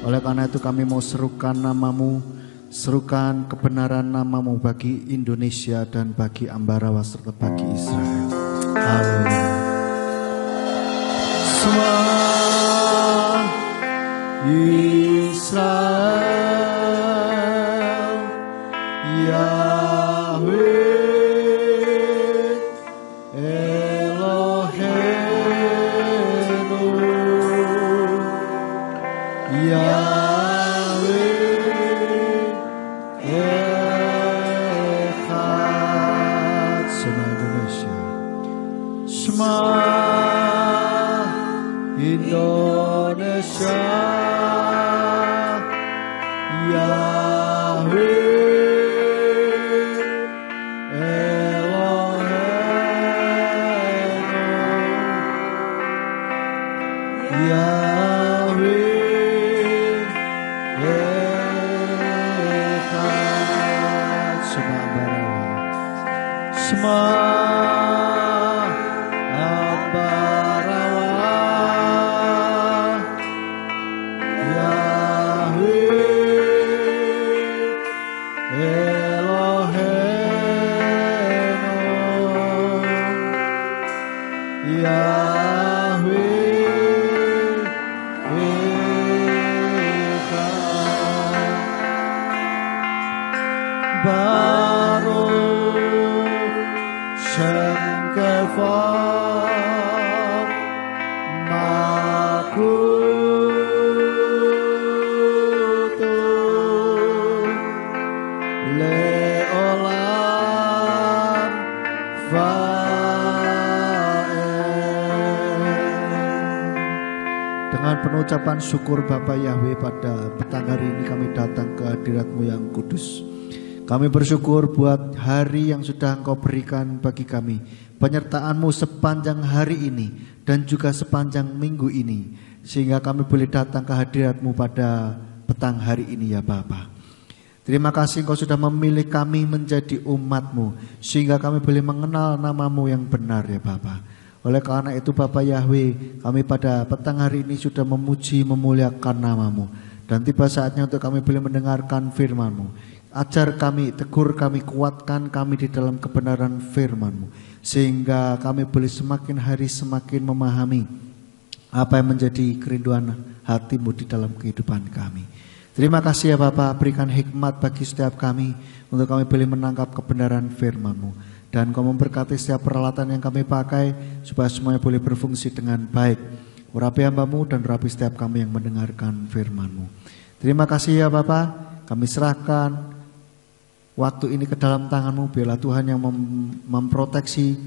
Oleh karena itu kami mau serukan namamu, serukan kebenaran namamu bagi Indonesia dan bagi Ambarawa serta bagi Israel. Haleluya. Semua Israel, Yahweh Eloheinu, Yahweh Echad. Semua Indonesia, semua Indonesia, Yahweh Eloheinu, Yahweh Echad. Semua Ambarawa, semua ucapan syukur Bapa Yahweh, pada petang hari ini kami datang ke hadirat-Mu yang kudus. Kami bersyukur buat hari yang sudah Engkau berikan bagi kami, penyertaan-Mu sepanjang hari ini dan juga sepanjang minggu ini, sehingga kami boleh datang ke hadirat-Mu pada petang hari ini ya Bapa. Terima kasih Engkau sudah memilih kami menjadi umat-Mu, sehingga kami boleh mengenal nama-Mu yang benar ya Bapa. Oleh karena itu Bapa Yahweh, kami pada petang hari ini sudah memuji memuliakan nama-Mu. Dan tiba saatnya untuk kami boleh mendengarkan firman-Mu. Ajar kami, tegur kami, kuatkan kami di dalam kebenaran firman-Mu. Sehingga kami boleh semakin hari semakin memahami apa yang menjadi kerinduan hati-Mu di dalam kehidupan kami. Terima kasih ya Bapa, berikan hikmat bagi setiap kami untuk kami boleh menangkap kebenaran firman-Mu. Dan Kau memberkati setiap peralatan yang kami pakai supaya semuanya boleh berfungsi dengan baik. Urapi hamba-Mu dan urapi setiap kami yang mendengarkan firman-Mu. Terima kasih ya Bapa, kami serahkan waktu ini ke dalam tangan-Mu. Biarlah Tuhan yang memproteksi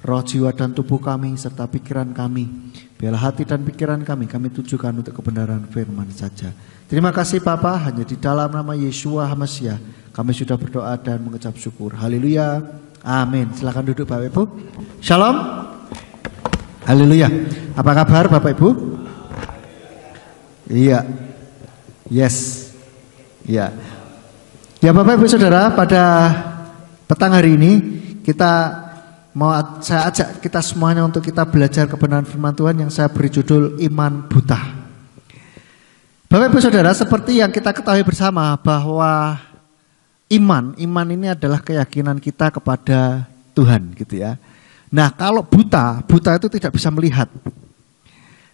roh, jiwa dan tubuh kami serta pikiran kami. Biarlah hati dan pikiran kami tujukan untuk kebenaran firman saja. Terima kasih Bapa, hanya di dalam nama Yeshua HaMashiach kami sudah berdoa dan mengucap syukur. Haleluya. Amin. Silakan duduk Bapak Ibu. Shalom. Haleluya. Apa kabar Bapak Ibu? Iya. Yes. Iya. Ya Bapak Ibu Saudara, pada petang hari ini saya ajak kita semuanya untuk kita belajar kebenaran firman Tuhan yang saya beri judul Iman Buta. Bapak Ibu Saudara, seperti yang kita ketahui bersama bahwa Iman ini adalah keyakinan kita kepada Tuhan gitu ya. Nah kalau buta itu tidak bisa melihat.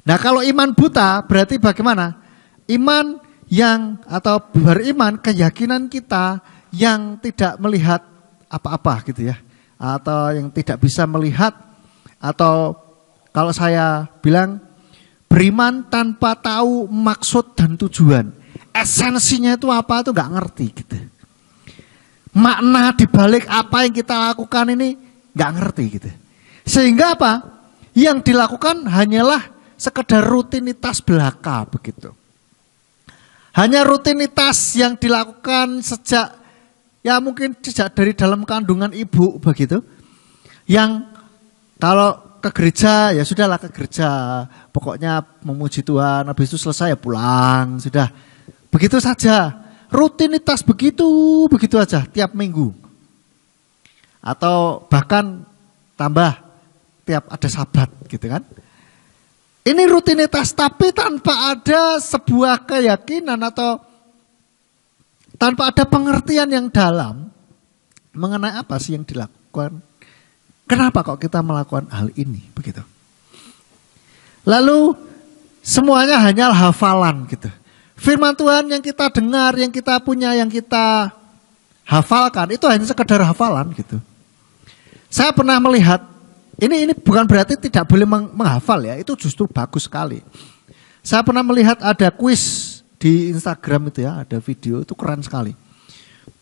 Nah kalau iman buta berarti bagaimana? Iman yang atau beriman keyakinan kita yang tidak melihat apa-apa gitu ya. Atau yang tidak bisa melihat, atau kalau saya bilang beriman tanpa tahu maksud dan tujuan. Esensinya itu apa itu gak ngerti gitu. Makna dibalik apa yang kita lakukan ini nggak ngerti gitu. Sehingga apa? Yang dilakukan hanyalah sekedar rutinitas belaka begitu. Hanya rutinitas yang dilakukan sejak mungkin sejak dari dalam kandungan ibu begitu. Yang kalau ke gereja ya sudahlah ke gereja. Pokoknya memuji Tuhan, habis itu selesai ya pulang, sudah. Begitu saja. Rutinitas begitu aja tiap minggu. Atau bahkan tambah tiap ada sabat gitu kan. Ini rutinitas tapi tanpa ada sebuah keyakinan atau tanpa ada pengertian yang dalam mengenai apa sih yang dilakukan. Kenapa kok kita melakukan hal ini begitu. Lalu semuanya hanya hafalan gitu. Firman Tuhan yang kita dengar, yang kita punya, yang kita hafalkan itu hanya sekedar hafalan gitu. Saya pernah melihat, ini bukan berarti tidak boleh menghafal ya, itu justru bagus sekali. Saya pernah melihat ada kuis di Instagram itu ya, ada video itu keren sekali.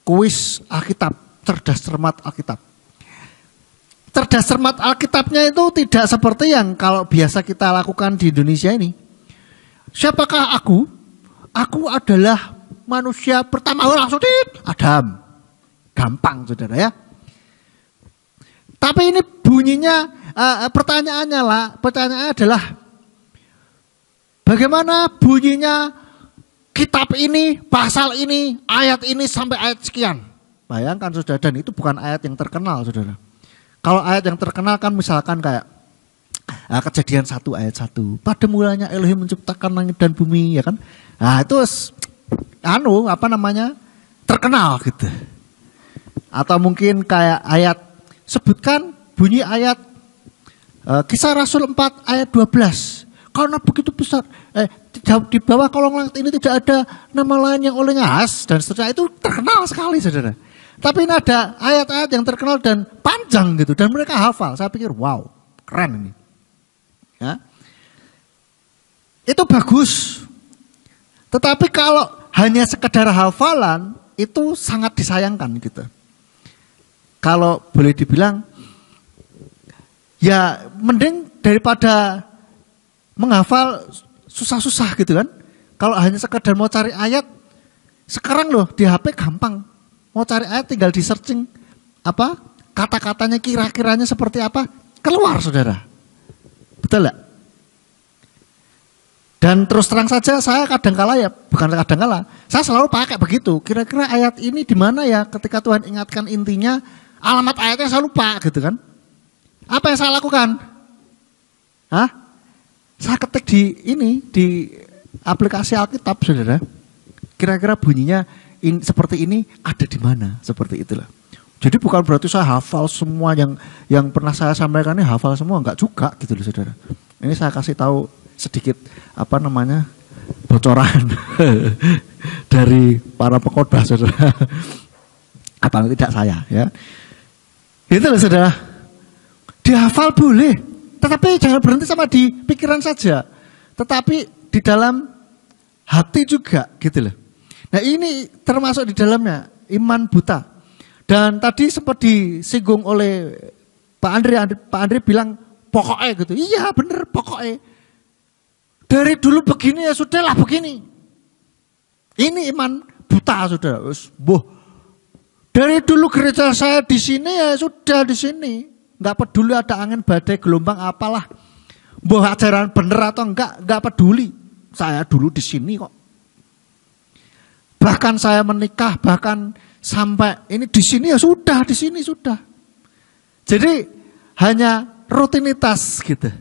Kuis Alkitab, cerdas cermat Alkitab. Cerdas cermat Alkitabnya itu tidak seperti yang kalau biasa kita lakukan di Indonesia ini. Siapakah aku? Aku adalah manusia pertama langsung Adam. Gampang saudara ya. Tapi ini bunyinya pertanyaannya adalah bagaimana bunyinya kitab ini, pasal ini, ayat ini sampai ayat sekian. Bayangkan saudara, dan itu bukan ayat yang terkenal saudara. Kalau ayat yang terkenal kan misalkan kayak Kejadian 1 ayat 1. Pada mulanya Elohim menciptakan langit dan bumi ya kan. Nah itu terkenal gitu. Atau mungkin kayak ayat, sebutkan bunyi ayat Kisah Rasul 4 ayat 12. Karena begitu besar, di bawah kolong langit ini tidak ada nama lain yang olehnya khas dan seterusnya. Itu terkenal sekali saudara. Tapi ini ada ayat-ayat yang terkenal dan panjang gitu. Dan mereka hafal. Saya pikir wow, keren ini. Ya. Itu bagus. Tetapi kalau hanya sekedar hafalan, itu sangat disayangkan gitu. Kalau boleh dibilang, ya mending daripada menghafal susah-susah gitu kan. Kalau hanya sekedar mau cari ayat, sekarang loh di HP gampang. Mau cari ayat tinggal di searching apa kata-katanya kira-kiranya seperti apa, keluar saudara. Betul gak? Dan terus terang saja saya kadang-kala ya, bukan kadang-kala, saya selalu pakai begitu. Kira-kira ayat ini di mana ya, ketika Tuhan ingatkan intinya, alamat ayatnya saya lupa gitu kan. Apa yang saya lakukan? Saya ketik di aplikasi Alkitab saudara. Kira-kira bunyinya seperti ini ada di mana? Seperti itulah. Jadi bukan berarti saya hafal semua yang pernah saya sampaikan ini hafal semua, enggak juga gitu loh saudara. Ini saya kasih tahu sedikit bocoran dari para pengkhotbah saudara. Atau tidak saya ya. Itu loh saudara. Dihafal boleh, tetapi jangan berhenti sama di pikiran saja. Tetapi di dalam hati juga gitu loh. Nah ini termasuk di dalamnya iman buta. Dan tadi sempat disinggung oleh Pak Andre bilang pokoknya gitu. Iya bener pokoknya. Dari dulu begini ya sudahlah begini. Ini iman buta saudara. Dari dulu gereja saya di sini ya sudah di sini. Enggak peduli ada angin badai gelombang apalah. Ajaran bener atau enggak peduli. Saya dulu di sini kok. Bahkan saya menikah, bahkan sampai ini di sini ya sudah, di sini sudah. Jadi hanya rutinitas gitu.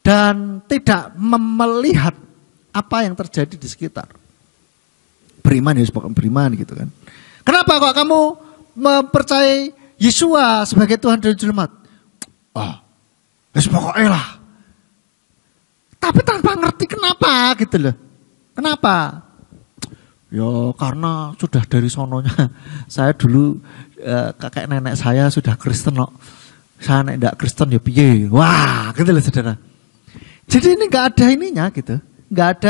Dan tidak melihat apa yang terjadi di sekitar. Beriman ya bukan beriman gitu kan. Kenapa kok kamu mempercayai Yesua sebagai Tuhan dan Juru Selamat? Pokoknya lah. Tapi tanpa ngerti kenapa gitu loh. Kenapa? Ya karena sudah dari sononya. Saya dulu kakek nenek saya sudah Kristen loh. Saya nek ndak Kristen ya piye. Wah, gitu loh saudara. Jadi ini enggak ada ininya gitu. Enggak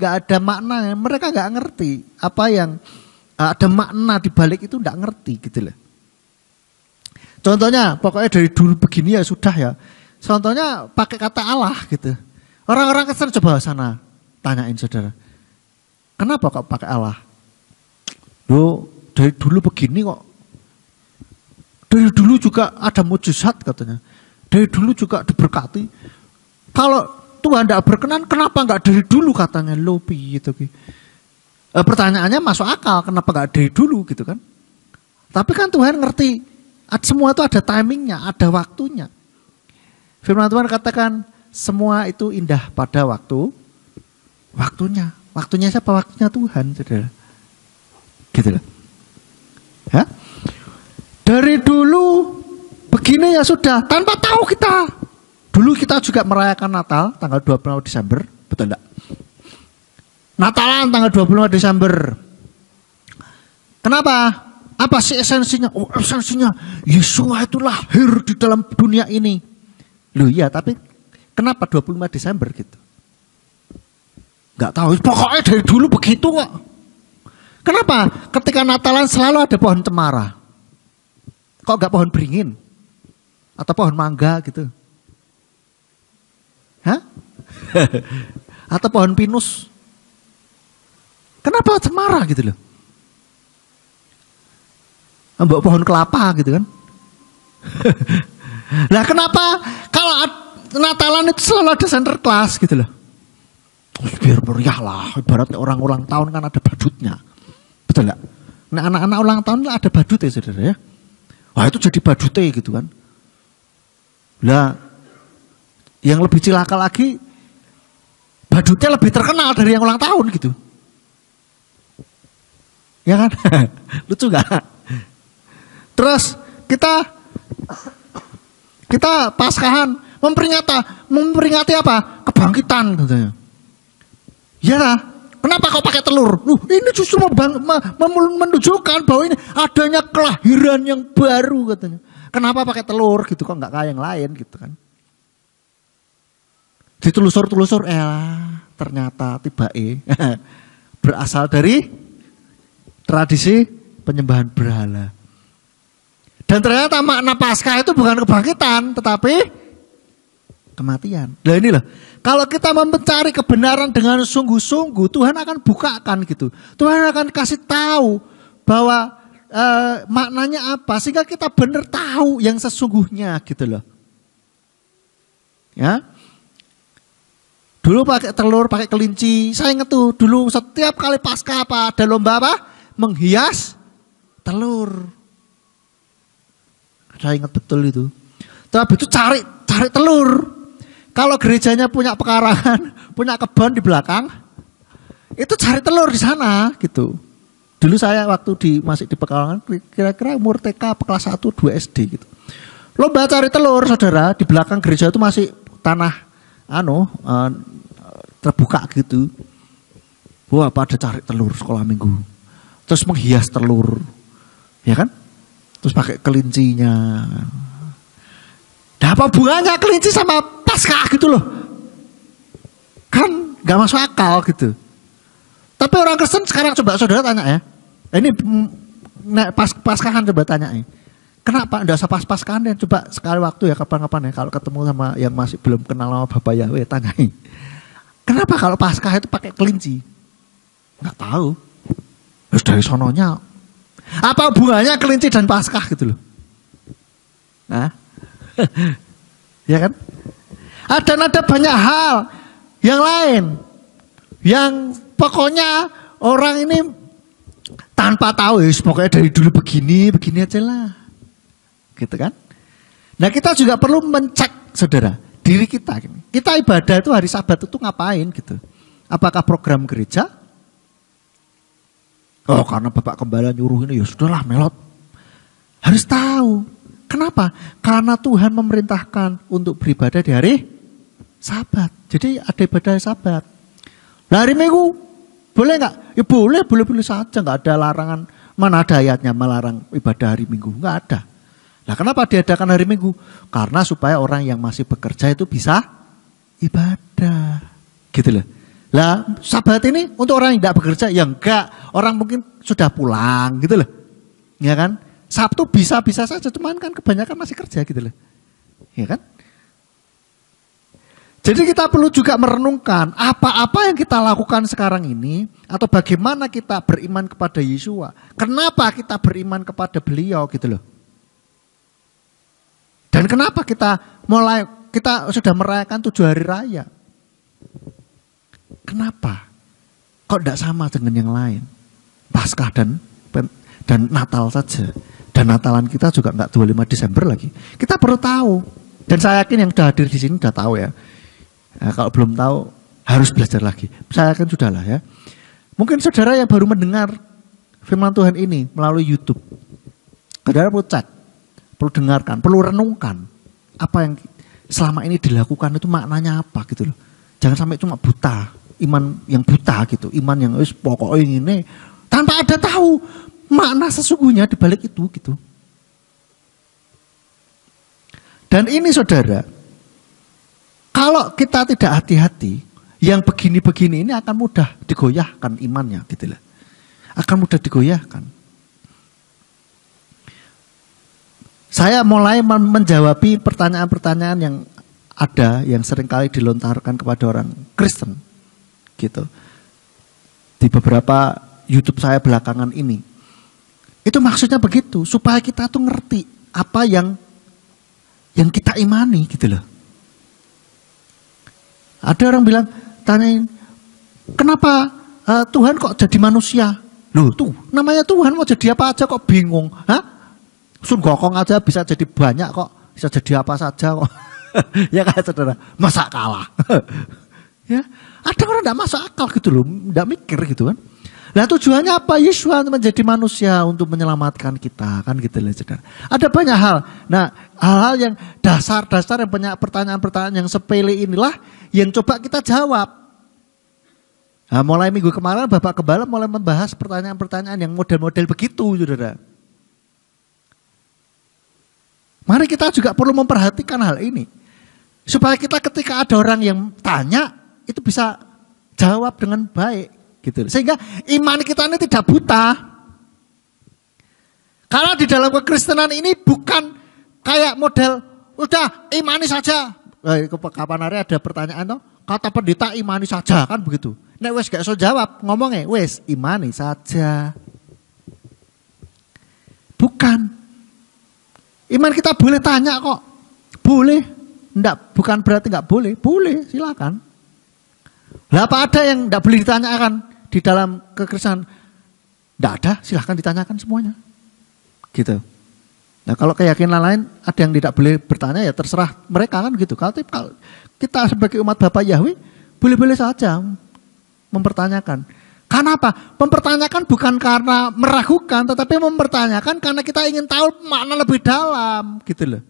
ada makna. Mereka enggak ngerti apa yang ada makna di balik itu, enggak ngerti gitu loh. Contohnya pokoknya dari dulu begini ya sudah ya. Contohnya pakai kata Allah gitu. Orang-orang Kristen coba sana tanyain saudara. Kenapa kok pakai Allah? Dari dulu begini kok. Dari dulu juga ada mujizat katanya. Dari dulu juga diberkati. Kalau Tuhan tidak berkenan, kenapa enggak dari dulu katanya? Gitu. Pertanyaannya masuk akal, kenapa enggak dari dulu gitu kan? Tapi kan Tuhan ngerti, semua itu ada timingnya, ada waktunya. Firman Tuhan katakan, semua itu indah pada waktunya. Waktunya siapa? Waktunya Tuhan, saudara. Gitu loh. Ya? Dari dulu begini ya sudah, tanpa tahu kita. Dulu kita juga merayakan Natal tanggal 25 Desember, betul enggak? Natalan tanggal 25 Desember. Kenapa? Apa sih esensinya? Oh, esensinya Yesus itu lahir di dalam dunia ini. Loh iya, tapi kenapa 25 Desember gitu? Gak tahu, pokoknya dari dulu begitu kok. Kenapa? Ketika Natalan selalu ada pohon cemara. Kok gak pohon beringin? Atau pohon mangga gitu? Hah? Atau pohon pinus? Kenapa cemara gitu loh? Mbak pohon kelapa gitu kan? Nah kenapa kalau Natalan itu selalu ada center class gitu loh? Biar meriah lah, ibaratnya orang ulang tahun kan ada badutnya. Betul nggak? Nah anak-anak ulang tahun ada badut ya saudara ya. Wah itu jadi badute gitu kan. Lah yang lebih cilaka lagi, badutnya lebih terkenal dari yang ulang tahun gitu. Ya kan? Lucu gak? Terus kita Paskahan memperingati apa? Kebangkitan katanya. Ya lah, kenapa kau pakai telur? Ini justru menunjukkan bahwa ini adanya kelahiran yang baru katanya. Kenapa pakai telur gitu? Kok nggak kayak yang lain gitu kan? Ditelusur-telusur, ternyata tiba-tiba berasal dari tradisi penyembahan berhala. Dan ternyata makna Paskah itu bukan kebangkitan, tetapi kematian. Nah ini loh, kalau kita mencari kebenaran dengan sungguh-sungguh, Tuhan akan bukakan gitu. Tuhan akan kasih tahu bahwa maknanya apa, sehingga kita benar tahu yang sesungguhnya gitu loh. Ya, dulu pakai telur, pakai kelinci. Saya ingat tuh dulu setiap kali Paskah apa ada lomba apa? Menghias telur. Saya ingat betul itu. Tapi itu cari telur. Kalau gerejanya punya pekarangan, punya kebun di belakang, itu cari telur di sana gitu. Dulu saya waktu masih di pekarangan, kira-kira umur TK kelas 1, 2 SD gitu. Lomba cari telur, saudara, di belakang gereja itu masih tanah terbuka gitu. Wah, pada cari telur sekolah minggu. Terus menghias telur. Ya kan? Terus pakai kelincinya. Nah, apa hubungannya kelinci sama Paskah gitu loh? Kan gak masuk akal gitu. Tapi orang Kristen sekarang coba saudara tanya ya. Ini Paskahan coba tanya ya. Kenapa? Enggak usah pas-paskahan deh. Coba sekali waktu ya kapan-kapan ya. Kalau ketemu sama yang masih belum kenal sama Bapak Yahweh, tanyain. Kenapa kalau Paskah itu pakai kelinci? Gak tahu. Terus dari sononya. Apa hubungannya kelinci dan Paskah gitu loh? Nah, ya kan? Ada banyak hal yang lain yang pokoknya orang ini tanpa tahu ya, pokoknya dari dulu begini aja lah, gitu kan? Nah kita juga perlu mencek saudara diri kita. Kita ibadah itu hari Sabat itu ngapain gitu? Apakah program gereja? Oh karena Bapak Gembala nyuruh ini ya sudahlah melot. Harus tahu. Kenapa? Karena Tuhan memerintahkan untuk beribadah di hari Sabat. Jadi ada ibadah Sabat. Nah, hari Minggu boleh nggak? Ya boleh saja. Nggak ada larangan. Mana ada ayatnya melarang ibadah hari Minggu? Nggak ada. Nah kenapa diadakan hari Minggu? Karena supaya orang yang masih bekerja itu bisa ibadah. Gitu loh. Lah Sabat ini untuk orang yang tidak bekerja, ya enggak. Orang mungkin sudah pulang gitu loh. Ya kan? Sabtu bisa saja, cuman kan kebanyakan masih kerja gitu loh. Ya kan? Jadi kita perlu juga merenungkan apa-apa yang kita lakukan sekarang ini atau bagaimana kita beriman kepada Yesua. Kenapa kita beriman kepada beliau gitu loh. Dan kenapa kita sudah merayakan 7 hari raya. Kenapa? Kok tidak sama dengan yang lain? Paskah dan Natal saja. Dan Natalan kita juga enggak 25 Desember lagi. Kita perlu tahu. Dan saya yakin yang sudah hadir di sini sudah tahu ya. Nah, kalau belum tahu harus belajar lagi. Saya kan sudah lah ya. Mungkin saudara yang baru mendengar firman Tuhan ini melalui YouTube. Saudara perlu cek, perlu dengarkan, perlu renungkan. Apa yang selama ini dilakukan itu maknanya apa gitu loh. Jangan sampai cuma buta, iman yang buta gitu. Iman yang pokoknya ini tanpa ada tahu makna sesungguhnya di balik itu gitu. Dan ini saudara, kalau kita tidak hati-hati, yang begini-begini ini akan mudah digoyahkan imannya gitu lah. Akan mudah digoyahkan. Saya mulai menjawabi pertanyaan-pertanyaan yang ada, yang seringkali dilontarkan kepada orang Kristen gitu. Di beberapa YouTube saya belakangan ini. Itu maksudnya begitu, supaya kita tuh ngerti apa yang kita imani gitu loh. Ada orang bilang, tanyain, kenapa Tuhan kok jadi manusia? Loh tuh, namanya Tuhan mau jadi apa aja kok bingung? Hah? Sun Gokong aja bisa jadi banyak kok, bisa jadi apa saja kok. Ya kan saudara, masa kalah? Ya, ada orang tidak masuk akal gitu loh, tidak mikir gitu kan. Nah tujuannya apa? Yesus menjadi manusia untuk menyelamatkan kita kan gitu loh saudara. Ada banyak hal. Nah hal-hal yang dasar-dasar yang banyak pertanyaan-pertanyaan yang sepele inilah yang coba kita jawab. Nah, mulai minggu kemarin Bapak Gembala mulai membahas pertanyaan-pertanyaan yang model-model begitu saudara. Mari kita juga perlu memperhatikan hal ini. Supaya kita ketika ada orang yang tanya itu bisa jawab dengan baik. Gitu. Sehingga iman kita ini tidak buta. Karena di dalam kekristenan ini bukan kayak model udah imani saja. Kapan hari ada pertanyaan toh, kata pendeta imani saja kan begitu. Nek wes gak iso jawab ngomongnya wes imani saja. Bukan. Iman kita boleh tanya kok. Boleh. Enggak, bukan berarti enggak boleh. Boleh, silakan. Lah apa ada yang enggak boleh ditanyakan di dalam kekristenan? Enggak ada, silahkan ditanyakan semuanya. Gitu. Nah kalau keyakinan lain ada yang tidak boleh bertanya ya terserah mereka kan gitu. Kalau kita sebagai umat Bapa Yahweh boleh-boleh saja mempertanyakan. Karena apa? Mempertanyakan bukan karena meragukan tetapi mempertanyakan karena kita ingin tahu makna lebih dalam gitu loh.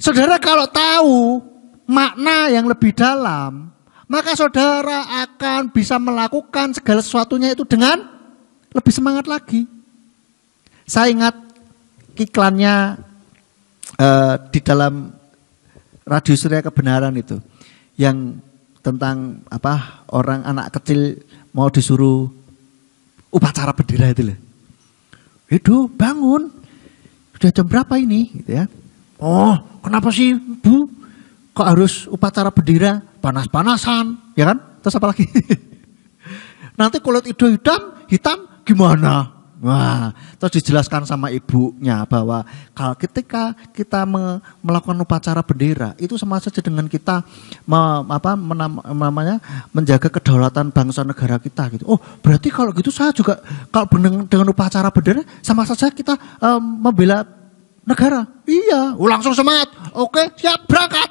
Saudara kalau tahu makna yang lebih dalam, maka saudara akan bisa melakukan segala sesuatunya itu dengan lebih semangat lagi. Saya ingat iklannya di dalam Radio Surya Kebenaran itu, yang tentang apa orang anak kecil mau disuruh upacara bendera itu loh. Itu bangun, sudah jam berapa ini? Gitu ya. Oh, kenapa sih Bu? Kok harus upacara bendera? Panas-panasan, ya kan? Terus apa lagi? Nanti kulit hidung hitam gimana? Wah, terus dijelaskan sama ibunya bahwa kalau ketika kita melakukan upacara bendera itu sama saja dengan kita menjaga kedaulatan bangsa negara kita gitu. Oh, berarti kalau gitu saya juga kalau dengan upacara bendera sama saja kita membela negara. Iya, langsung semangat. Oke, siap berangkat.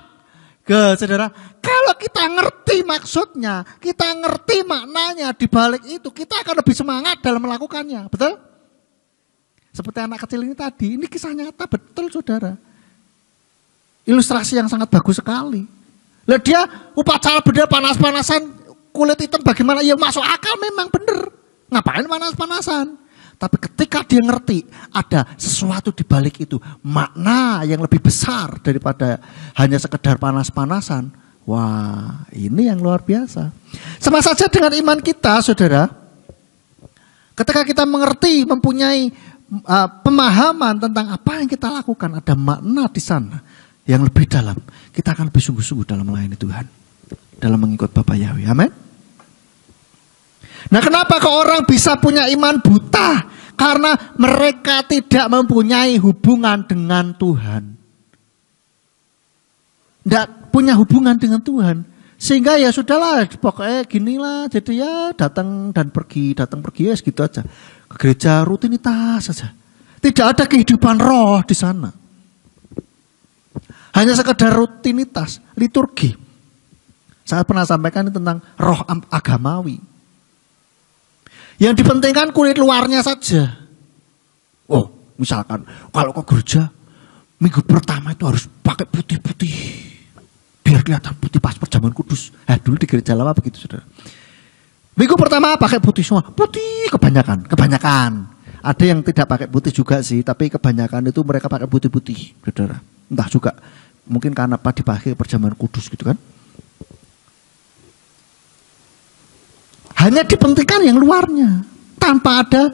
Saudara, kalau kita ngerti maksudnya, kita ngerti maknanya di balik itu, kita akan lebih semangat dalam melakukannya, betul? Seperti anak kecil ini tadi, ini kisah nyata betul saudara. Ilustrasi yang sangat bagus sekali. Lah dia upacara bendera panas-panasan, kulit hitam bagaimana? Ya masuk akal memang bener. Ngapain panas-panasan? Tapi ketika dia ngerti ada sesuatu di balik itu, makna yang lebih besar daripada hanya sekedar panas-panasan. Wah, ini yang luar biasa. Sama saja dengan iman kita, saudara. Ketika kita mengerti, mempunyai pemahaman tentang apa yang kita lakukan, ada makna di sana yang lebih dalam. Kita akan lebih sungguh-sungguh dalam melayani Tuhan, dalam mengikut Bapa Yahweh. Amin. Nah, kenapa kok orang bisa punya iman buta? Karena mereka tidak mempunyai hubungan dengan Tuhan. Tidak punya hubungan dengan Tuhan. Sehingga ya sudahlah, pokoknya ginilah. Jadi ya datang pergi ya segitu aja. Ke gereja rutinitas saja. Tidak ada kehidupan roh di sana. Hanya sekedar rutinitas, liturgi. Saya pernah sampaikan tentang roh agamawi. Yang dipentingkan kulit luarnya saja. Oh, misalkan kalau ke gereja, minggu pertama itu harus pakai putih-putih. Biar kelihatan putih pas perjamuan kudus. Dulu di gereja lama begitu, saudara. Minggu pertama pakai putih semua. Putih kebanyakan. Ada yang tidak pakai putih juga sih, tapi kebanyakan itu mereka pakai putih-putih, saudara. Entah juga, mungkin karena apa dipakai perjamuan kudus gitu kan. Hanya dipentingkan yang luarnya, tanpa ada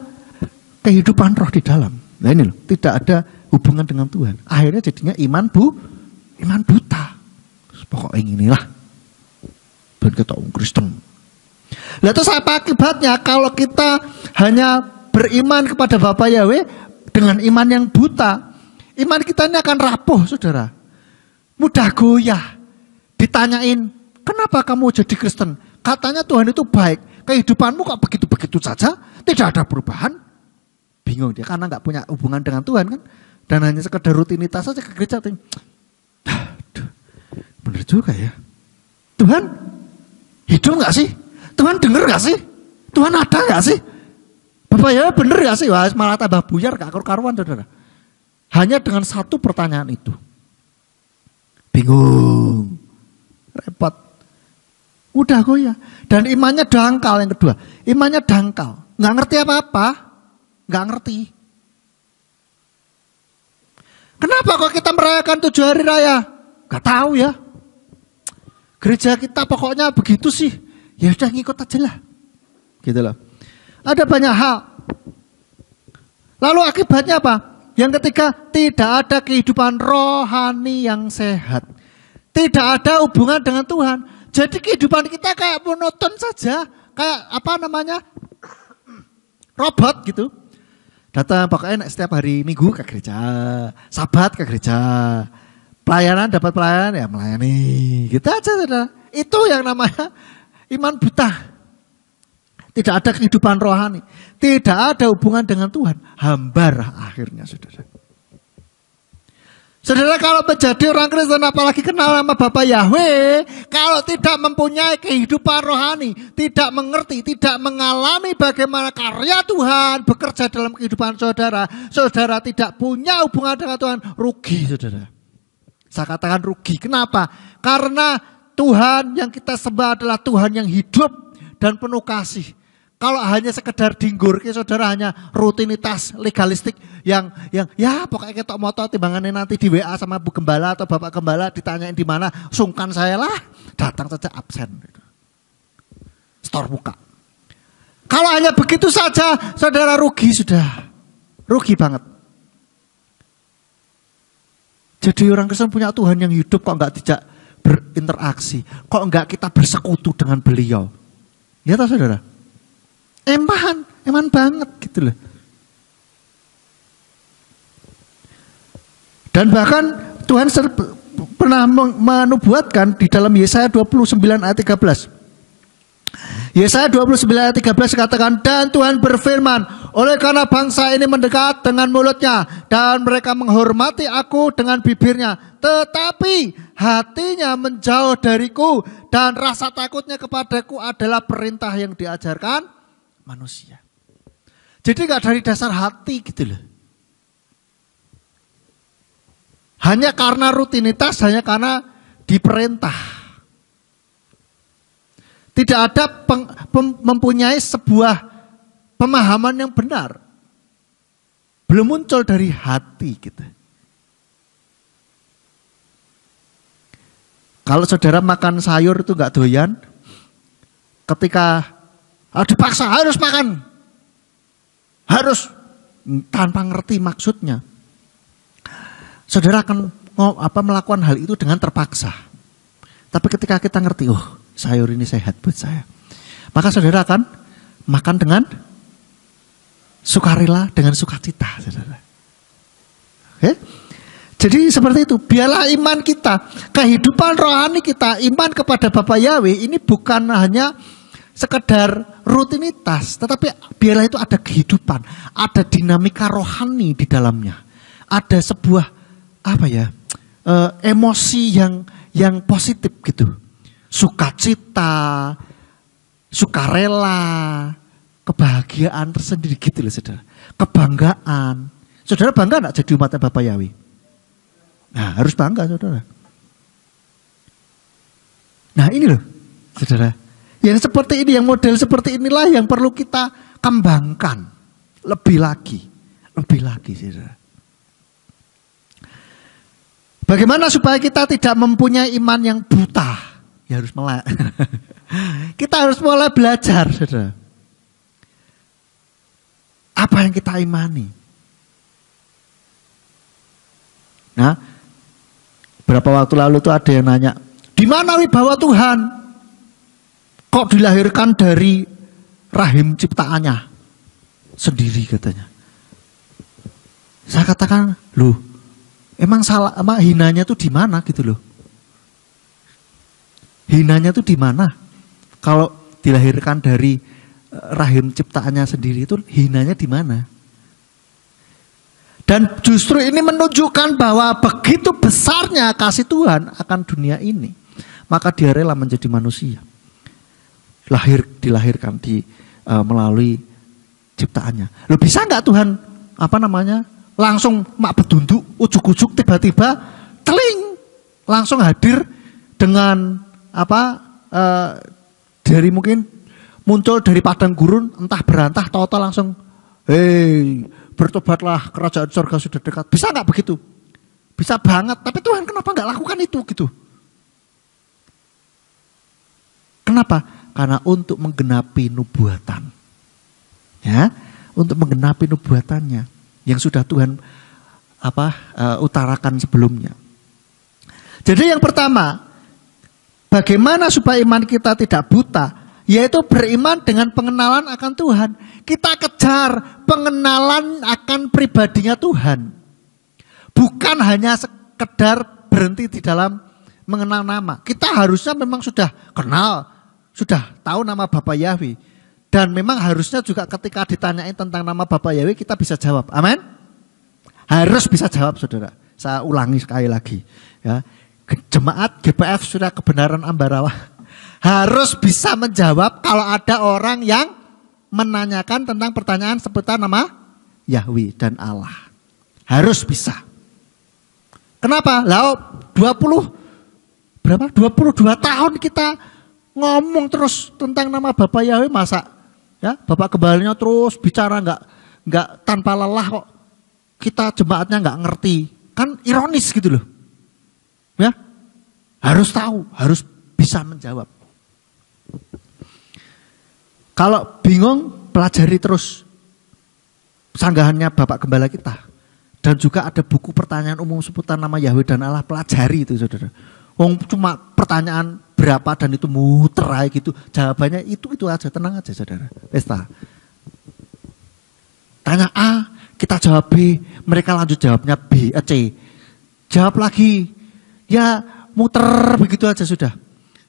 kehidupan roh di dalam. Nah ini loh, tidak ada hubungan dengan Tuhan. Akhirnya jadinya iman buta. Pokoknya inilah ben kita orang Kristen. Lah terus apa akibatnya kalau kita hanya beriman kepada Bapa Yahweh dengan iman yang buta? Iman kita ini akan rapuh, saudara. Mudah goyah. Ditanyain, kenapa kamu jadi Kristen? Katanya Tuhan itu baik. Kehidupanmu kok begitu-begitu saja? Tidak ada perubahan? Bingung dia karena nggak punya hubungan dengan Tuhan kan. Dan hanya sekedar rutinitas saja ke gereja. Bener juga ya. Tuhan hidup gak sih? Tuhan denger gak sih? Tuhan ada gak sih? Bapak ya bener gak sih? Wah, malah tambah buyar gak karuan saudara. Hanya dengan satu pertanyaan itu. Bingung. Repot. Udah goyah. Dan imannya dangkal yang kedua. Imannya dangkal. Gak ngerti apa-apa. Gak ngerti. Kenapa kok kita merayakan 7 hari raya? Gak tahu ya. Gereja kita pokoknya begitu sih. Ya udah ngikut aja lah. Gitu loh. Ada banyak hal. Lalu akibatnya apa? Yang ketiga, tidak ada kehidupan rohani yang sehat. Tidak ada hubungan dengan Tuhan. Jadi kehidupan kita kayak monoton saja. Kayak apa namanya? Robot gitu. Datang pokoknya setiap hari Minggu ke gereja. Sabat ke gereja. Pelayanan dapat pelayanan ya melayani. Gitu aja saudara. Itu yang namanya iman buta. Tidak ada kehidupan rohani. Tidak ada hubungan dengan Tuhan. Hambar akhirnya saudara. Saudara kalau menjadi orang Kristen apalagi kenal sama Bapa Yahweh. Kalau tidak mempunyai kehidupan rohani. Tidak mengerti, tidak mengalami bagaimana karya Tuhan bekerja dalam kehidupan saudara. Saudara tidak punya hubungan dengan Tuhan. Rugi saudara. Saya katakan rugi. Kenapa? Karena Tuhan yang kita sembah adalah Tuhan yang hidup dan penuh kasih. Kalau hanya sekedar dinggur, saudara hanya rutinitas legalistik yang ya pokoknya kita moto timbangannya nanti di WA sama Bu Gembala atau Bapak Gembala ditanyain di mana, sungkan saya lah, datang saja absen. Store buka. Kalau hanya begitu saja, saudara rugi sudah, rugi banget. Jadi orang Kristen punya Tuhan yang hidup kok enggak tidak berinteraksi, kok enggak kita bersekutu dengan beliau. Ya tahu saudara? Eman banget gitu loh. Dan bahkan Tuhan pernah menubuatkan di dalam Yesaya 29 ayat 13. Yesaya 29 ayat 13 katakan, dan Tuhan berfirman, oleh karena bangsa ini mendekat dengan mulutnya dan mereka menghormati aku dengan bibirnya, tetapi hatinya menjauh dariku dan rasa takutnya kepadaku adalah perintah yang diajarkan manusia. Jadi gak dari dasar hati gitu loh. Hanya karena rutinitas, hanya karena diperintah. Tidak ada mempunyai sebuah pemahaman yang benar. Belum muncul dari hati kita. Kalau saudara makan sayur itu gak doyan, ketika dipaksa harus makan. Harus tanpa ngerti maksudnya. Saudara akan melakukan hal itu dengan terpaksa. Tapi ketika kita ngerti, oh sayur ini sehat buat saya. Maka saudara akan makan dengan sukarela, dengan sukacita. Saudara. Oke? Jadi seperti itu. Biarlah iman kita, kehidupan rohani kita, iman kepada Bapa Yahweh ini bukan hanya sekedar rutinitas, tetapi biarlah itu ada kehidupan, ada dinamika rohani di dalamnya. Ada sebuah emosi yang positif gitu. Sukacita, sukarela, kebahagiaan tersendiri gitu loh saudara. Kebanggaan. Saudara bangga enggak jadi umatnya Bapak Yahweh? Nah harus bangga saudara. Nah ini loh saudara. Yang seperti ini, yang model seperti inilah yang perlu kita kembangkan. Lebih lagi saudara. Bagaimana supaya kita tidak mempunyai iman yang buta? Ya harus melek. Kita harus mulai belajar saudara. Apa yang kita imani? Nah, berapa waktu lalu tuh ada yang nanya, di mana wibawa Tuhan? Kok dilahirkan dari rahim ciptaannya sendiri katanya. Saya katakan, loh, emang hinanya tuh di mana gitu loh? Hinanya tuh di mana? Kalau dilahirkan dari rahim ciptaannya sendiri itu hinanya di mana? Dan justru ini menunjukkan bahwa begitu besarnya kasih Tuhan akan dunia ini, maka dia rela menjadi manusia. Dilahirkan melalui ciptaannya. Loh bisa nggak Tuhan langsung mak bedunduk ujuk-ujuk tiba-tiba teling langsung hadir dengan dari mungkin muncul dari padang gurun entah berantah tahu-tahu langsung bertobatlah kerajaan surga sudah dekat. Bisa nggak begitu? Bisa banget. Tapi Tuhan kenapa nggak lakukan itu gitu? Kenapa? Karena untuk menggenapi nubuatan. Ya, untuk menggenapi nubuatannya yang sudah Tuhan utarakan sebelumnya. Jadi yang pertama, bagaimana supaya iman kita tidak buta? Yaitu beriman dengan pengenalan akan Tuhan. Kita kejar pengenalan akan pribadinya Tuhan. Bukan hanya sekedar berhenti di dalam mengenal nama. Kita harusnya memang sudah kenal, sudah tahu nama Bapak Yahweh. Dan memang harusnya juga ketika ditanyain tentang nama Bapak Yahweh kita bisa jawab. Amin? Harus bisa jawab saudara. Saya ulangi sekali lagi. Ya. Jemaat GPF Surya Kebenaran Ambarawa harus bisa menjawab kalau ada orang yang menanyakan tentang pertanyaan seputar nama Yahweh dan Allah. Harus bisa. Kenapa? Lah 22 tahun kita ngomong terus tentang nama Bapak Yahweh, masa ya Bapak Gembalanya terus bicara nggak tanpa lelah kok. Kita jemaatnya nggak ngerti. Kan ironis gitu loh. Ya. Harus tahu, harus bisa menjawab. Kalau bingung, pelajari terus sanggahannya Bapak Gembala kita. Dan juga ada buku pertanyaan umum seputar nama Yahweh dan Allah, pelajari itu saudara. Cuma pertanyaan berapa dan itu muter aja gitu. Jawabannya itu aja, tenang aja saudara. Pesta. Tanya A, kita jawab B, mereka lanjut jawabnya B, C. Jawab lagi, ya muter begitu aja sudah.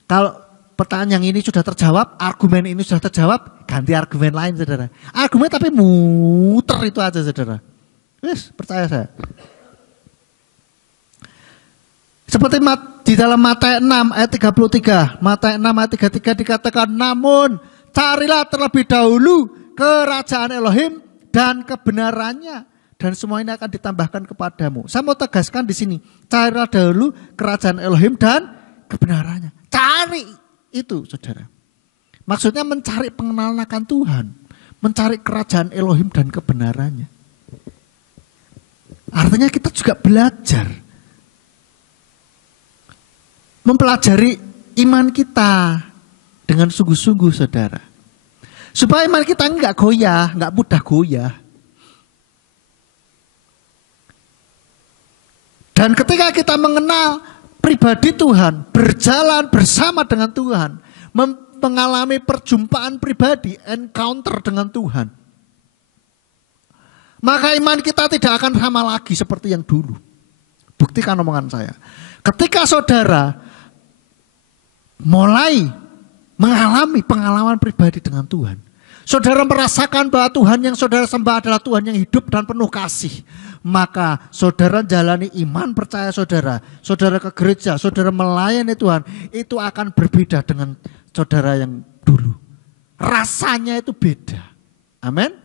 Kalau pertanyaan yang ini sudah terjawab, argumen ini sudah terjawab, ganti argumen lain saudara. Argumen tapi muter itu aja saudara. Yes, percaya saya. Seperti di dalam Matius 6 ayat 33. Matius 6 ayat 33 dikatakan, namun carilah terlebih dahulu kerajaan Elohim dan kebenarannya. Dan semua ini akan ditambahkan kepadamu. Saya mau tegaskan di sini. Carilah dahulu kerajaan Elohim dan kebenarannya. Cari itu saudara. Maksudnya mencari pengenalan akan Tuhan. Mencari kerajaan Elohim dan kebenarannya. Artinya kita juga belajar. Mempelajari iman kita dengan sungguh-sungguh saudara. Supaya iman kita enggak goyah, enggak mudah goyah. Dan ketika kita mengenal pribadi Tuhan, berjalan bersama dengan Tuhan, mengalami perjumpaan pribadi, encounter dengan Tuhan, maka iman kita tidak akan sama lagi seperti yang dulu. Buktikan omongan saya. Ketika saudara mulai mengalami pengalaman pribadi dengan Tuhan, saudara merasakan bahwa Tuhan yang saudara sembah adalah Tuhan yang hidup dan penuh kasih, maka saudara jalani iman percaya saudara ke gereja, saudara melayani Tuhan, itu akan berbeda dengan saudara yang dulu. Rasanya itu beda. Amin.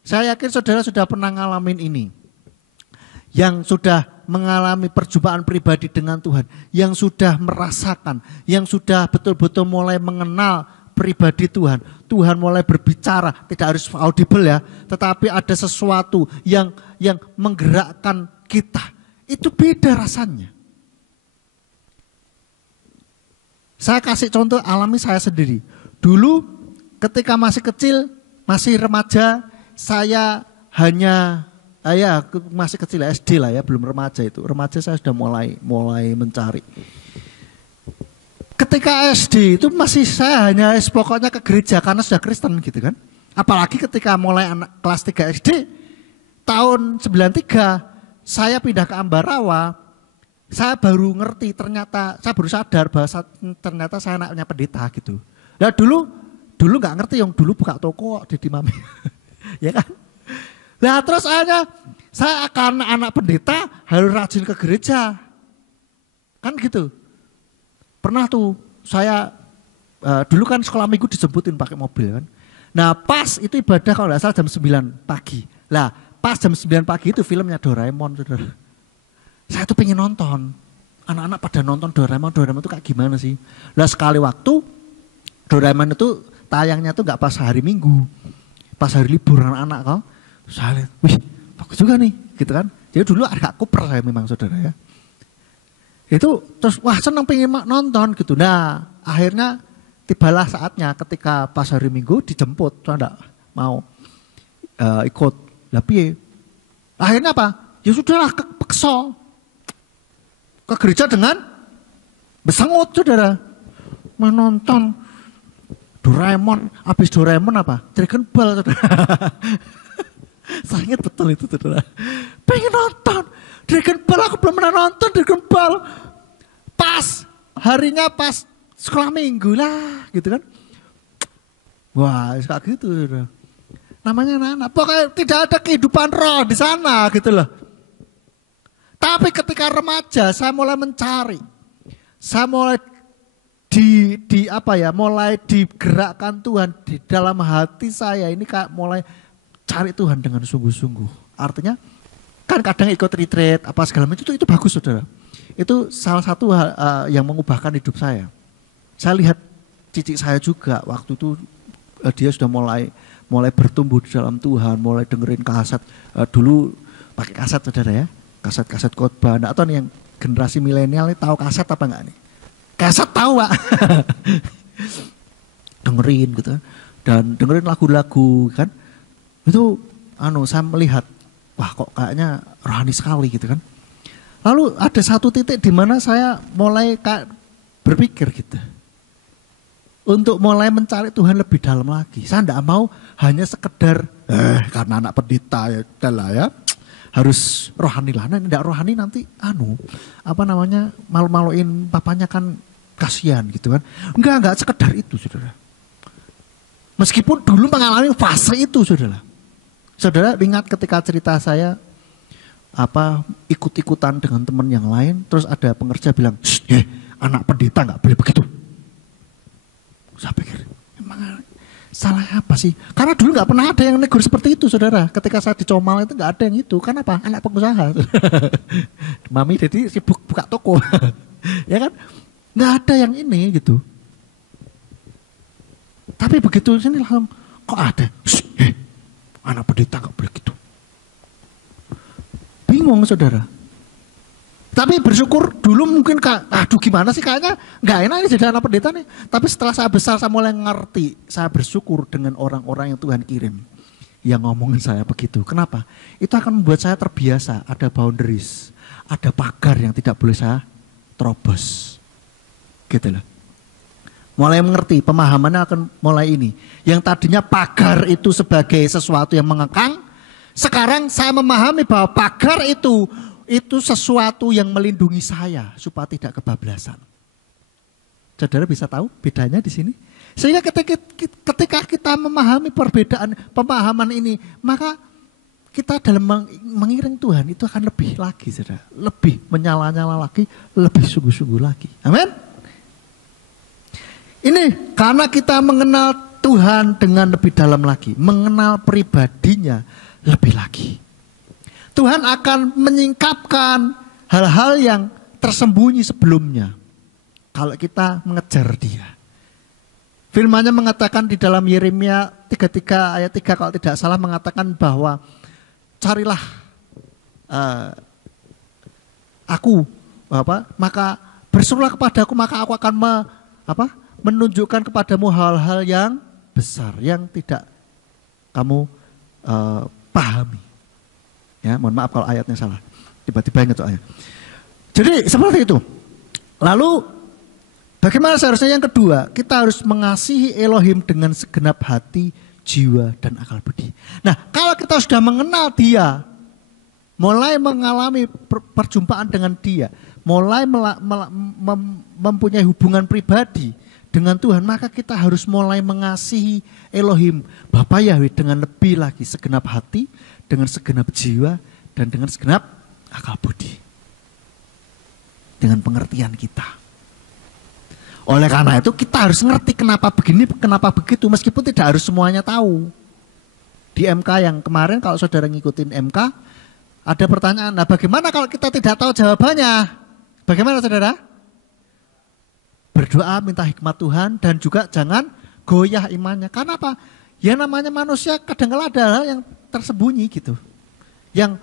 Saya yakin saudara sudah pernah ngalamin ini. Yang sudah mengalami perjumpaan pribadi dengan Tuhan, yang sudah merasakan, yang sudah betul-betul mulai mengenal pribadi Tuhan. Tuhan mulai berbicara, tidak harus audible ya, tetapi ada sesuatu yang menggerakkan kita. Itu beda rasanya. Saya kasih contoh alami saya sendiri. Dulu ketika masih kecil, masih remaja, saya hanya masih kecil SD lah ya, belum remaja itu. Remaja saya sudah mulai mencari. Ketika SD itu masih saya hanya pokoknya ke gereja karena sudah Kristen gitu kan. Apalagi ketika mulai anak kelas 3 SD tahun 93 saya pindah ke Ambarawa. Saya baru ngerti ternyata, saya baru sadar bahwa ternyata saya anaknya pendeta gitu. Nah dulu nggak ngerti, yang dulu buka toko di Mami. Ya kan? Nah terus akhirnya saya akan anak pendeta harus rajin ke gereja. Kan gitu. Pernah tuh saya dulu kan sekolah minggu dijemputin pakai mobil kan. Nah pas itu ibadah kalau nggak salah jam 9 pagi. Lah pas jam 9 pagi itu filmnya Doraemon, saudara. Saya tuh pengen nonton. Anak-anak pada nonton Doraemon itu kayak gimana sih. Lah sekali waktu Doraemon itu tayangnya tuh nggak pas hari Minggu. Pas hari libur anak-anak kok. Saya lihat, wih bagus juga nih gitu kan. Jadi dulu agak kuper saya memang saudara ya. Itu terus wah senang pengen nonton gitu. Nah akhirnya tibalah saatnya ketika pas hari Minggu dijemput. Saya enggak mau ikut. Tapi akhirnya apa? Ya sudahlah kepeksa ke gereja dengan besengut saudara. Menonton Doraemon. Habis Doraemon apa? Dragon Ball saudara. Saya ingat betul itu saudara. Pengen nonton Dragon Ball, aku belum pernah nonton Dragon Ball. Pas harinya pas sekolah minggu lah gitu kan. Wah kayak gitu saudara. Namanya anak-anak. Pokoknya tidak ada kehidupan roh di sana gitu loh. Tapi ketika remaja saya mulai mencari. Saya mulai mulai digerakkan Tuhan di dalam hati saya ini kayak mulai cari Tuhan dengan sungguh-sungguh. Artinya kan kadang ikut retreat apa segala macam itu bagus saudara. Itu salah satu hal yang mengubahkan hidup saya. Saya lihat cici saya juga waktu itu dia sudah mulai bertumbuh di dalam Tuhan, mulai dengerin kaset. Dulu pakai kaset saudara ya, kaset khotbah. Nggak tahu nih yang generasi milenial ini tahu kaset apa enggak nih? Kaset tahu Pak. Dengerin gitu kan. Dan dengerin lagu-lagu kan. Itu saya melihat wah kok kayaknya rohani sekali gitu kan. Lalu ada satu titik di mana saya mulai kayak berpikir gitu. Untuk mulai mencari Tuhan lebih dalam lagi. Saya tidak mau hanya sekedar karena anak pendeta ya udahlah ya. Harus rohani lah. Nah, tidak rohani nanti malu-maluin papanya kan kasihan gitu kan. Enggak sekedar itu saudara. Meskipun dulu mengalami fase itu saudara. Saudara ingat ketika cerita saya ikut-ikutan dengan teman yang lain, terus ada pengerja bilang, anak pendeta nggak boleh begitu. Saya pikir, emang salah apa sih? Karena dulu nggak pernah ada yang negur seperti itu, saudara. Ketika saya di Comal itu nggak ada yang itu. Kenapa? Anak pengusaha. Mami jadi sibuk buka toko, ya kan? Nggak ada yang ini gitu. Tapi begitu sini langsung kok ada? Anak pendeta nggak boleh gitu. Bingung saudara. Tapi bersyukur dulu mungkin gimana sih kayaknya nggak enak ini jadi anak pendeta nih. Tapi setelah saya besar saya mulai ngerti. Saya bersyukur dengan orang-orang yang Tuhan kirim. Yang ngomongin saya begitu. Kenapa? Itu akan membuat saya terbiasa. Ada boundaries. Ada pagar yang tidak boleh saya terobos. Gitu loh. Mulai mengerti, pemahamannya akan mulai ini. Yang tadinya pagar itu sebagai sesuatu yang mengekang, sekarang saya memahami bahwa pagar itu sesuatu yang melindungi saya supaya tidak kebablasan. Saudara bisa tahu bedanya di sini? Sehingga ketika kita memahami pemahaman ini, maka kita dalam mengiring Tuhan itu akan lebih lagi, saudara. Lebih menyala-nyala lagi, lebih sungguh-sungguh lagi. Amin. Ini karena kita mengenal Tuhan dengan lebih dalam lagi, mengenal pribadinya lebih lagi. Tuhan akan menyingkapkan hal-hal yang tersembunyi sebelumnya kalau kita mengejar Dia. Firman-Nya mengatakan di dalam Yeremia 33 ayat 3 kalau tidak salah mengatakan bahwa carilah aku, maka berserulah kepadaku, maka aku akan menunjukkan kepadamu hal-hal yang besar yang tidak kamu pahami. Ya, mohon maaf kalau ayatnya salah. Tiba-tiba ingat soalnya. Jadi seperti itu. Lalu bagaimana seharusnya yang kedua? Kita harus mengasihi Elohim dengan segenap hati, jiwa, dan akal budi. Nah, kalau kita sudah mengenal Dia, mulai mengalami perjumpaan dengan Dia, mulai mempunyai hubungan pribadi dengan Tuhan, maka kita harus mulai mengasihi Elohim, Bapa Yahweh dengan lebih lagi, segenap hati, dengan segenap jiwa, dan dengan segenap akal budi. Dengan pengertian kita. Oleh karena itu kita harus ngerti kenapa begini, kenapa begitu, meskipun tidak harus semuanya tahu. Di MK yang kemarin kalau saudara ngikutin MK, ada pertanyaan, nah bagaimana kalau kita tidak tahu jawabannya? Bagaimana saudara? Berdoa minta hikmat Tuhan dan juga jangan goyah imannya. Karena apa? Ya namanya manusia kadang-kadang ada hal yang tersembunyi gitu. Yang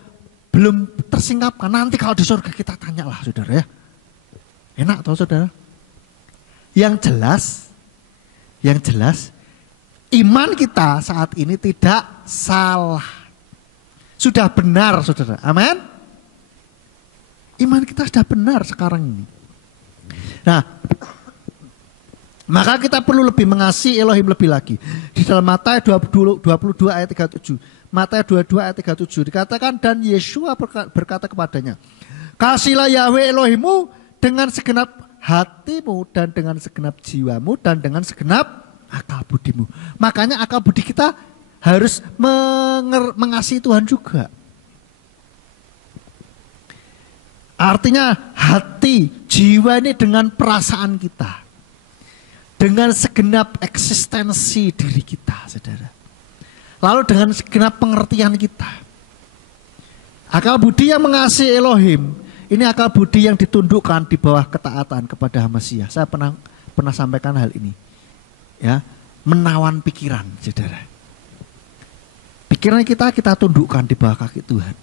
belum tersingkapkan. Nanti kalau di surga kita tanyalah saudara ya. Enak tau saudara? Yang jelas iman kita saat ini tidak salah. Sudah benar saudara. Amin. Iman kita sudah benar sekarang ini. Nah, maka kita perlu lebih mengasihi Elohim lebih lagi. Di dalam Matius 22 ayat 37. Matius 22 ayat 37 dikatakan, dan Yesua berkata kepadanya, kasihlah Yahweh Elohimmu dengan segenap hatimu dan dengan segenap jiwamu dan dengan segenap akal budimu. Makanya akal budi kita harus mengasihi Tuhan juga. Artinya hati, jiwa ini dengan perasaan kita. Dengan segenap eksistensi diri kita, saudara. Lalu dengan segenap pengertian kita. Akal budi yang mengasihi Elohim, ini akal budi yang ditundukkan di bawah ketaatan kepada Mesias. Saya pernah sampaikan hal ini. Ya, menawan pikiran, saudara. Pikiran kita tundukkan di bawah kaki Tuhan.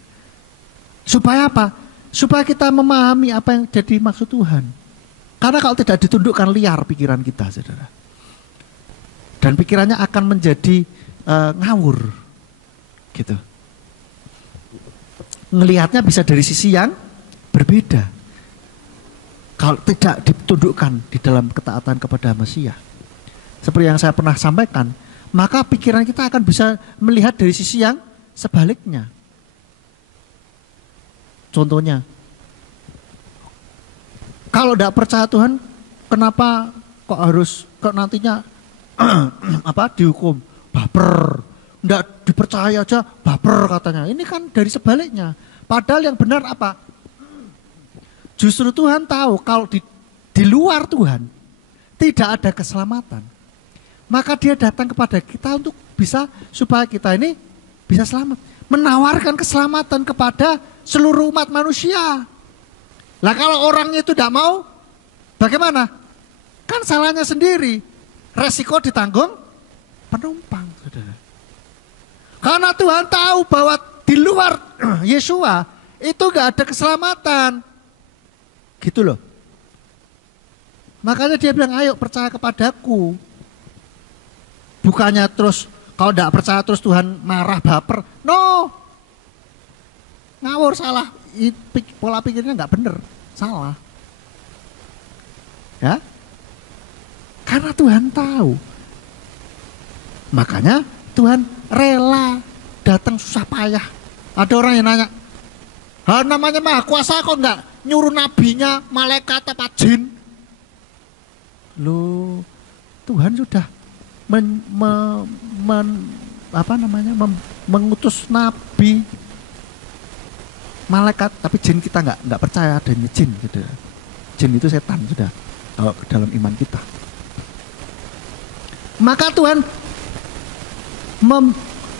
Supaya apa? Supaya kita memahami apa yang jadi maksud Tuhan. Karena kalau tidak ditundukkan liar pikiran kita, saudara. Dan pikirannya akan menjadi ngawur. Gitu. Ngelihatnya bisa dari sisi yang berbeda. Kalau tidak ditundukkan di dalam ketaatan kepada Mesias. Seperti yang saya pernah sampaikan, maka pikiran kita akan bisa melihat dari sisi yang sebaliknya. Contohnya, kalau tidak percaya Tuhan, kenapa kok nantinya dihukum? Baper. Tidak dipercaya aja baper katanya. Ini kan dari sebaliknya. Padahal yang benar apa? Justru Tuhan tahu kalau di luar Tuhan tidak ada keselamatan. Maka Dia datang kepada kita untuk bisa supaya kita ini bisa selamat. Menawarkan keselamatan kepada seluruh umat manusia. Lah kalau orangnya itu tidak mau, bagaimana? Kan salahnya sendiri. Resiko ditanggung penumpang, saudara. Karena Tuhan tahu bahwa di luar Yesua itu gak ada keselamatan. Gitu loh. Makanya Dia bilang, ayo percaya kepadaku. Bukannya terus, kalau tidak percaya terus Tuhan marah, baper. No. Ngawur, salah. Pola pikirnya nggak benar, salah. Ya, karena Tuhan tahu. Makanya Tuhan rela datang susah payah. Ada orang yang nanya, namanya Maha Kuasa kok nggak nyuruh nabinya, malaikat apa jin? Loh, Tuhan sudah mengutus nabi, malaikat, tapi jin kita nggak percaya adanya jin, gitu. Jin itu setan sudah ke dalam iman kita. Maka Tuhan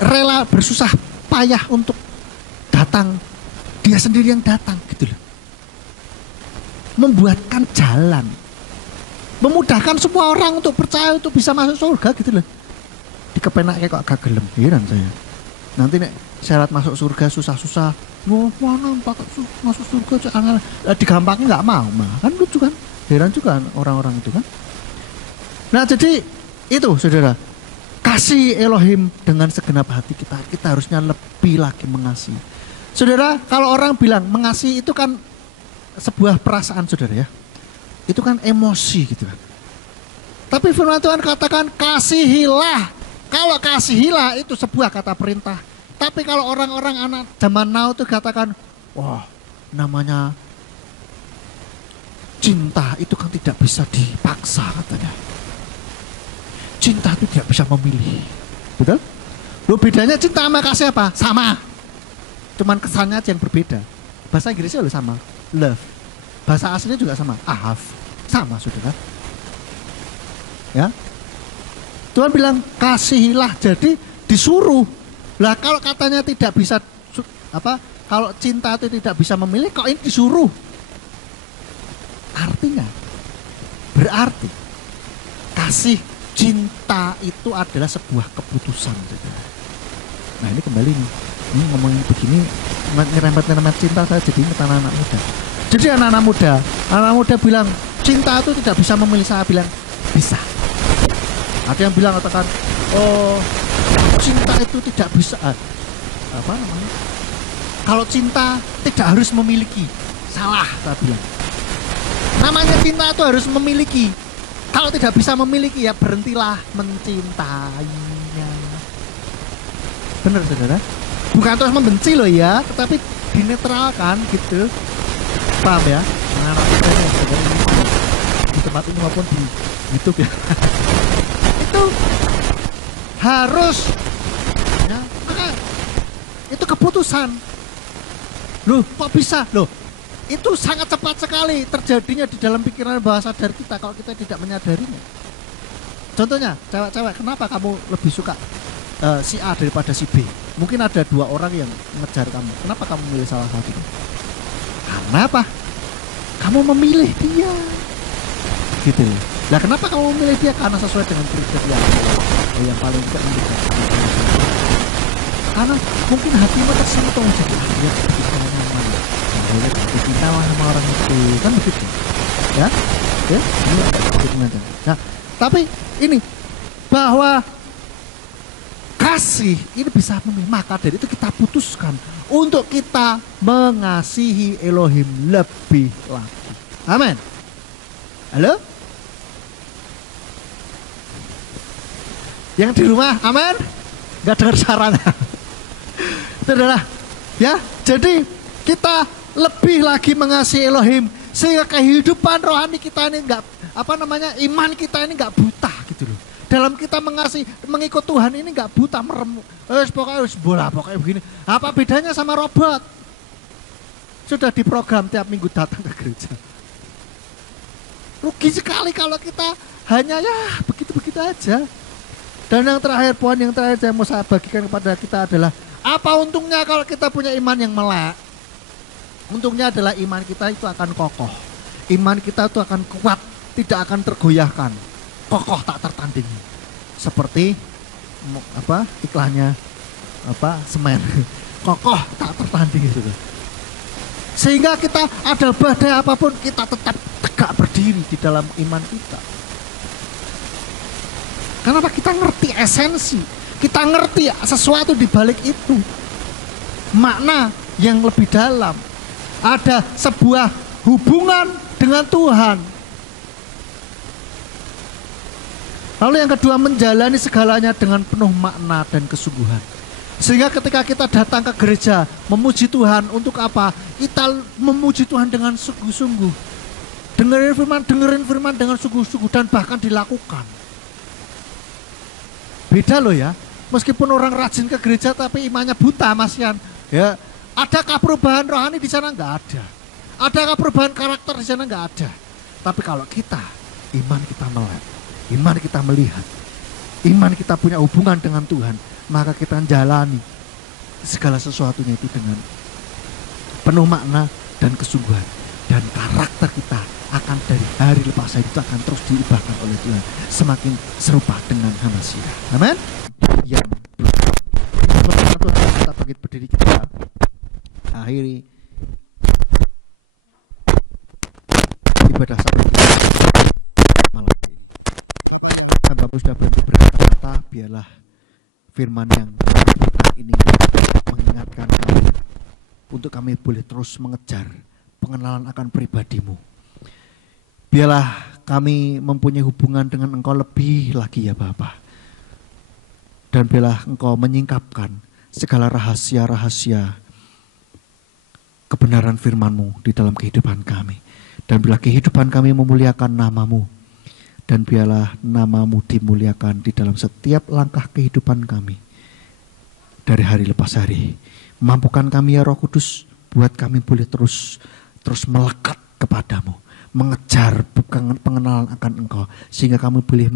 rela bersusah payah untuk datang, dia sendiri yang datang, gitu loh. Membuatkan jalan, memudahkan semua orang untuk percaya untuk bisa masuk surga, gitu loh. Dikepenak kayak kok agak gelem, heran saya. Nanti nek syarat masuk surga susah-susah, mana masuk surga angel, digampangin nggak mau, kan lucu kan, heran juga orang-orang itu kan. Nah jadi itu saudara, kasih Elohim dengan segenap hati kita harusnya lebih lagi mengasihi. Saudara, kalau orang bilang mengasihi itu kan sebuah perasaan saudara ya, itu kan emosi gitu kan. Tapi firman Tuhan katakan kasihilah. Kalau kasihilah itu sebuah kata perintah. Tapi kalau orang-orang anak zaman now itu katakan, wah namanya cinta itu kan tidak bisa dipaksa katanya. Cinta itu tidak bisa memilih. Betul? Loh bedanya cinta sama kasih apa? Sama. Cuman kesannya aja yang berbeda. Bahasa Inggrisnya loh sama, love. Bahasa aslinya juga sama, ahaf. Sama saudara. Ya. Tuhan bilang kasihilah, jadi disuruh. Lah kalau katanya tidak bisa kalau cinta itu tidak bisa memilih, kok ini disuruh? Artinya berarti kasih cinta itu adalah sebuah keputusan. Nah ini kembali nih, ini ngomongin begini nyerempet cinta, saya jadi ingat anak-anak muda. Jadi anak-anak muda bilang cinta itu tidak bisa memilih, saya bilang bisa. Ada yang bilang katakan, oh cinta itu tidak bisa, kalau cinta tidak harus memiliki. Salah, saya bilang. Namanya cinta itu harus memiliki. Kalau tidak bisa memiliki ya berhentilah mencintainya. Benar saudara? Bukan terus membenci loh ya, tetapi dinetralkan gitu. Paham ya? Anak kita ini di tempat ini maupun di YouTube ya. Itu harus ya, maka itu keputusan. Loh kok bisa? Loh itu sangat cepat sekali terjadinya di dalam pikiran bawah sadar kita kalau kita tidak menyadarinya. Contohnya cewek-cewek, kenapa kamu lebih suka si A daripada si B? Mungkin ada dua orang yang mengejar kamu, kenapa kamu memilih salah satu? Karena apa? Kamu memilih dia gitu loh. Nah kenapa kamu memilih dia? Karena sesuai dengan kriteria yang paling tidak mendekat. Karena mungkin hatimu tersentuh, jadi dia bisa nyaman. Boleh kita sama orang itu kan begitu, ya, ya ini begitu aja. Nah tapi ini bahwa kasih ini bisa memilih, maka dari itu kita putuskan untuk kita mengasihi Elohim lebih lagi. Amin. Halo? Yang di rumah, amin? Gak dengar suaranya. Saudara, ya, jadi kita lebih lagi mengasihi Elohim sehingga kehidupan rohani kita ini iman kita ini nggak buta gitu loh. Dalam kita mengikut Tuhan ini nggak buta merem. Pokoknya begini. Apa bedanya sama robot? Sudah diprogram tiap minggu datang ke gereja. Rugi sekali kalau kita hanya ya begitu-begitu aja. Dan yang terakhir, poin yang terakhir saya mau bagikan kepada kita adalah apa untungnya kalau kita punya iman yang melek? Untungnya adalah iman kita itu akan kokoh. Iman kita itu akan kuat, tidak akan tergoyahkan. Kokoh tak tertandingi. Seperti iklannya semen. Kokoh tak tertandingi gitu. Sehingga kita ada badai apapun kita tetap tegak berdiri di dalam iman kita. Kenapa? Kita ngerti esensi, kita ngerti sesuatu di balik itu, makna yang lebih dalam. Ada sebuah hubungan dengan Tuhan. Lalu yang kedua, menjalani segalanya dengan penuh makna dan kesungguhan. Sehingga ketika kita datang ke gereja memuji Tuhan, untuk apa? Kita memuji Tuhan dengan sungguh-sungguh. Dengerin firman dengan sungguh-sungguh dan bahkan dilakukan. Beda loh ya. Meskipun orang rajin ke gereja tapi imannya buta Mas Yan. Ya, adakah perubahan rohani di sana? Enggak ada. Adakah perubahan karakter di sana? Enggak ada. Tapi kalau kita, iman kita melek, iman kita melihat, iman kita punya hubungan dengan Tuhan, maka kita jalani segala sesuatunya itu dengan penuh makna dan kesungguhan. Dan karakter kita akan dari hari lepas hari itu akan terus diubahkan oleh Tuhan, semakin serupa dengan Hamasiah. Amin. Yang pertama Tuhan, kita bangkit berdiri, kita akhiri ibadah sampai malam ini. Hamba-Mu sudah berhenti berkata-kata, biarlah firman yang ini mengingatkan kami untuk kami boleh terus mengejar pengenalan akan pribadi-Mu. Biarlah kami mempunyai hubungan dengan Engkau lebih lagi ya Bapa. Dan biarlah Engkau menyingkapkan segala rahasia-rahasia kebenaran firman-Mu di dalam kehidupan kami. Dan biarlah kehidupan kami memuliakan nama-Mu. Dan biarlah nama-Mu dimuliakan di dalam setiap langkah kehidupan kami. Dari hari lepas hari. Mampukan kami ya Roh Kudus, buat kami boleh terus melekat kepadamu, mengejar pengenalan akan Engkau, sehingga kami boleh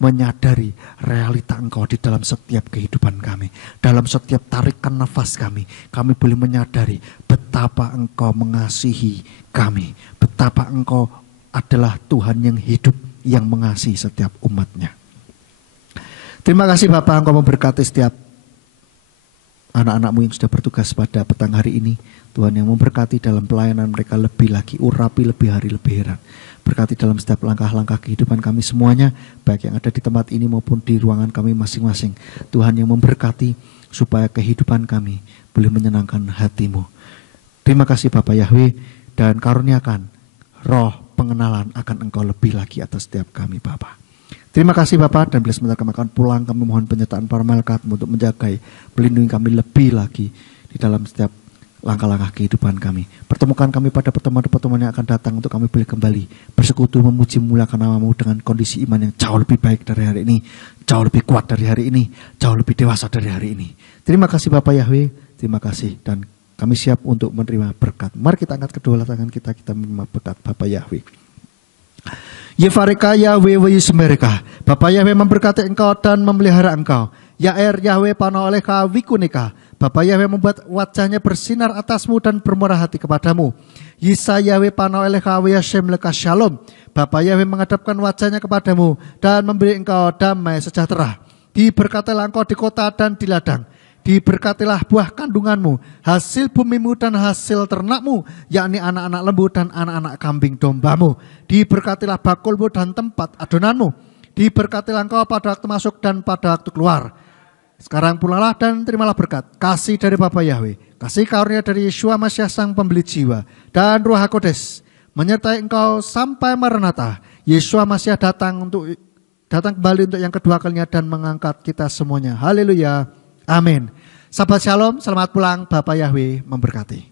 menyadari realita Engkau di dalam setiap kehidupan kami, dalam setiap tarikan nafas kami boleh menyadari betapa Engkau mengasihi kami, betapa Engkau adalah Tuhan yang hidup, yang mengasihi setiap umatnya. Terima kasih Bapak, Engkau memberkati setiap anak-anak-Mu yang sudah bertugas pada petang hari ini. Tuhan yang memberkati dalam pelayanan mereka lebih lagi, urapi lebih hari lebih heran. Berkati dalam setiap langkah-langkah kehidupan kami semuanya, baik yang ada di tempat ini maupun di ruangan kami masing-masing. Tuhan yang memberkati supaya kehidupan kami boleh menyenangkan hati-Mu. Terima kasih Bapak Yahweh, dan karuniakan roh pengenalan akan Engkau lebih lagi atas setiap kami Bapak. Terima kasih Bapak, dan bila sebentar kami akan pulang, kami mohon penyertaan para malaikat-Mu untuk menjaga, melindungi kami lebih lagi di dalam setiap langkah-langkah kehidupan kami. Pertemukan kami pada pertemuan-pertemuan yang akan datang untuk kami boleh kembali bersekutu memuji memuliakan nama-Mu dengan kondisi iman yang jauh lebih baik dari hari ini, jauh lebih kuat dari hari ini, jauh lebih dewasa dari hari ini. Terima kasih Bapak Yahweh, terima kasih, dan kami siap untuk menerima berkat. Mari kita angkat kedua tangan kita menerima berkat Bapak Yahweh. Yefareka Yahweh wa Yismereka. Bapak Yahweh memberkati engkau dan memelihara engkau. Yair Yahweh pano olehka wikuneka. Bapak Yahweh membuat wajahnya bersinar atasmu dan bermurah hati kepadamu. Yisa Yahweh pano olehka wa Yashem leka shalom. Bapak Yahweh menghadapkan wajahnya kepadamu dan memberi engkau damai sejahtera. Diberkatilah engkau di kota dan di ladang. Diberkatilah buah kandunganmu, hasil bumimu dan hasil ternakmu, yakni anak-anak lembu dan anak-anak kambing dombamu. Diberkatilah bakulmu dan tempat adonanmu. Diberkatilah engkau pada waktu masuk dan pada waktu keluar. Sekarang pulanglah dan terimalah berkat, kasih dari Bapa Yahweh, kasih karunia dari Yeshua Masiah Sang Pembeli Jiwa, dan Ruach HaKodes menyertai engkau sampai Maranatha. Yeshua Masiah datang kembali untuk yang kedua kalinya dan mengangkat kita semuanya. Haleluya. Amin. Sahabat Shalom, selamat pulang. Bapak Yahweh memberkati.